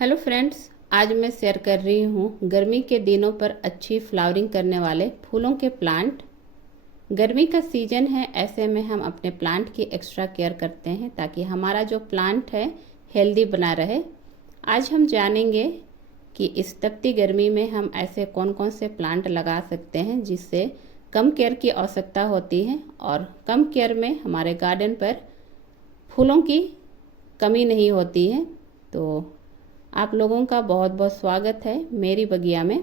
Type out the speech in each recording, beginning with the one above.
Hello friends, आज मैं share कर रही हूँ गर्मी के दिनों पर अच्छी फ्लावरिंग करने वाले फूलों के प्लांट। गर्मी का सीजन है, ऐसे में हम अपने प्लांट की एक्स्ट्रा केयर करते हैं ताकि हमारा जो प्लांट है हेल्दी बना रहे। आज हम जानेंगे कि इस तपती गर्मी में हम ऐसे कौन कौन से प्लांट लगा सकते हैं जिससे कम केयर की आवश्यकता होती है और कम केयर में हमारे गार्डन पर फूलों की कमी नहीं होती है। तो आप लोगों का बहुत बहुत स्वागत है मेरी बगिया में।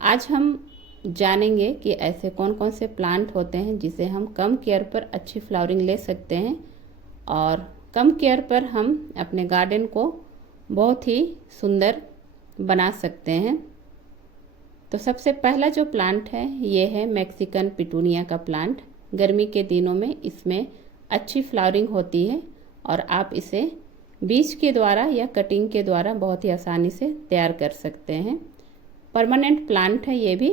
आज हम जानेंगे कि ऐसे कौन कौन से प्लांट होते हैं जिसे हम कम केयर पर अच्छी फ्लावरिंग ले सकते हैं और कम केयर पर हम अपने गार्डन को बहुत ही सुंदर बना सकते हैं। तो सबसे पहला जो प्लांट है ये है मैक्सिकन पिटूनिया का प्लांट। गर्मी के दिनों में इसमें अच्छी फ्लावरिंग होती है और आप इसे बीज के द्वारा या कटिंग के द्वारा बहुत ही आसानी से तैयार कर सकते हैं। परमानेंट प्लांट है ये भी।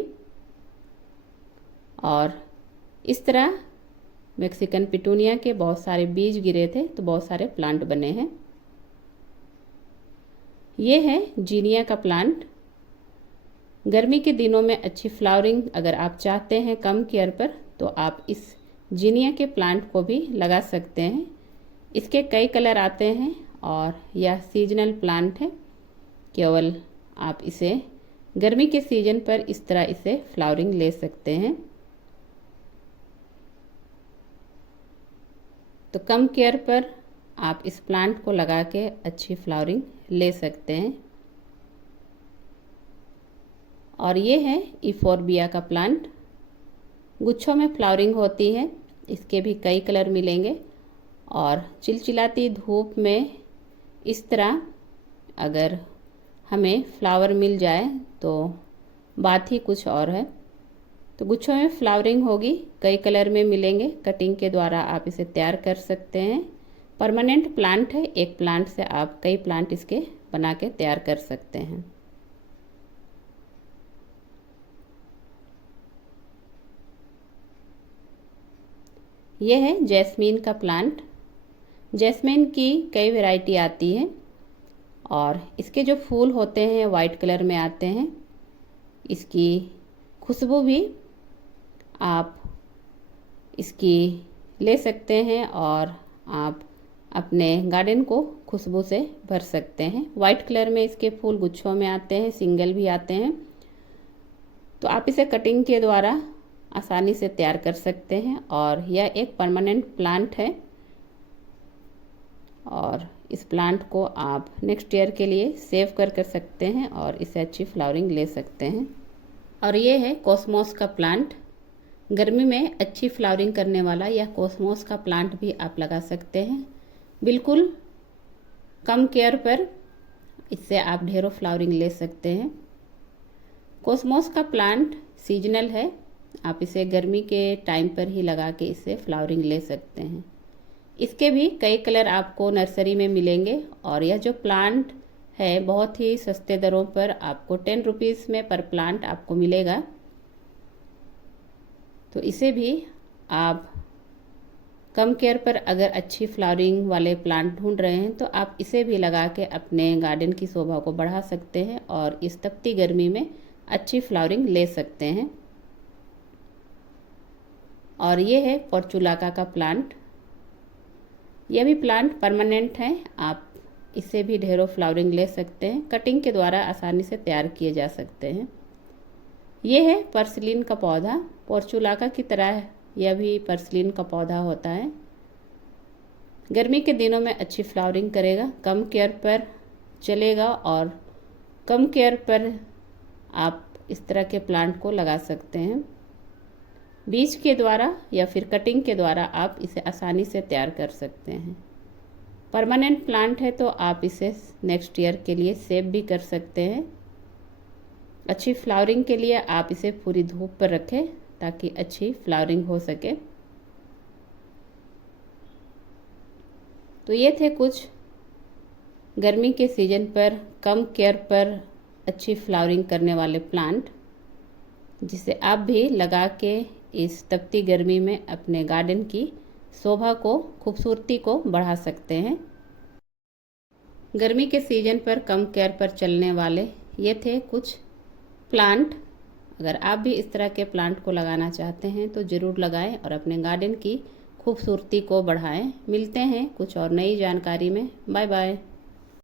और इस तरह मैक्सिकन पिटूनिया के बहुत सारे बीज गिरे थे तो बहुत सारे प्लांट बने हैं। ये है जीनिया का प्लांट। गर्मी के दिनों में अच्छी फ्लावरिंग अगर आप चाहते हैं कम केयर पर तो आप इस जीनिया के प्लांट को भी लगा सकते हैं। इसके कई कलर आते हैं और यह सीजनल प्लांट है। केवल आप इसे गर्मी के सीजन पर इस तरह इसे फ्लावरिंग ले सकते हैं। तो कम केयर पर आप इस प्लांट को लगा के अच्छी फ्लावरिंग ले सकते हैं। और ये है इफोर्बिया का प्लांट। गुच्छों में फ्लावरिंग होती है। इसके भी कई कलर मिलेंगे और चिलचिलाती धूप में इस तरह अगर हमें फ्लावर मिल जाए तो बात ही कुछ और है। तो गुच्छों में फ्लावरिंग होगी, कई कलर में मिलेंगे। कटिंग के द्वारा आप इसे तैयार कर सकते हैं। परमानेंट प्लांट है, एक प्लांट से आप कई प्लांट इसके बना के तैयार कर सकते हैं। यह है जैस्मीन का प्लांट। जैस्मीन की कई वैरायटी आती है और इसके जो फूल होते हैं वाइट कलर में आते हैं। इसकी खुशबू भी आप इसकी ले सकते हैं और आप अपने गार्डन को खुशबू से भर सकते हैं। वाइट कलर में इसके फूल गुच्छों में आते हैं, सिंगल भी आते हैं। तो आप इसे कटिंग के द्वारा आसानी से तैयार कर सकते हैं और यह एक परमानेंट प्लांट है और इस प्लांट को आप नेक्स्ट ईयर के लिए सेव कर सकते हैं और इससे अच्छी फ्लावरिंग ले सकते हैं। और ये है कॉस्मोस का प्लांट। गर्मी में अच्छी फ्लावरिंग करने वाला यह कॉस्मोस का प्लांट भी आप लगा सकते हैं। बिल्कुल कम केयर पर इससे आप ढेरों फ्लावरिंग ले सकते हैं। कॉस्मोस का प्लांट सीजनल है, आप इसे गर्मी के टाइम पर ही लगा के इससे फ्लावरिंग ले सकते हैं। इसके भी कई कलर आपको नर्सरी में मिलेंगे और यह जो प्लांट है बहुत ही सस्ते दरों पर आपको 10 रुपीज़ में पर प्लांट आपको मिलेगा। तो इसे भी आप कम केयर पर अगर अच्छी फ्लावरिंग वाले प्लांट ढूंढ रहे हैं तो आप इसे भी लगा के अपने गार्डन की शोभा को बढ़ा सकते हैं और इस तपती गर्मी में अच्छी फ्लावरिंग ले सकते हैं। और ये है पोर्चुलाका का प्लांट। यह भी प्लांट परमानेंट है, आप इससे भी ढेरों फ्लावरिंग ले सकते हैं। कटिंग के द्वारा आसानी से तैयार किए जा सकते हैं। यह है पर्सलिन का पौधा। पोर्चुलाका की तरह यह भी पर्सलिन का पौधा होता है। गर्मी के दिनों में अच्छी फ्लावरिंग करेगा, कम केयर पर चलेगा और कम केयर पर आप इस तरह के प्लांट को लगा सकते हैं। बीज के द्वारा या फिर कटिंग के द्वारा आप इसे आसानी से तैयार कर सकते हैं। परमानेंट प्लांट है तो आप इसे नेक्स्ट ईयर के लिए सेव भी कर सकते हैं। अच्छी फ्लावरिंग के लिए आप इसे पूरी धूप पर रखें ताकि अच्छी फ्लावरिंग हो सके। तो ये थे कुछ गर्मी के सीजन पर कम केयर पर अच्छी फ्लावरिंग करने वाले प्लांट जिसे आप भी लगा के इस तपती गर्मी में अपने गार्डन की शोभा को, खूबसूरती को बढ़ा सकते हैं। गर्मी के सीजन पर कम केयर पर चलने वाले ये थे कुछ प्लांट। अगर आप भी इस तरह के प्लांट को लगाना चाहते हैं तो ज़रूर लगाएं और अपने गार्डन की खूबसूरती को बढ़ाएं। मिलते हैं कुछ और नई जानकारी में। Bye bye.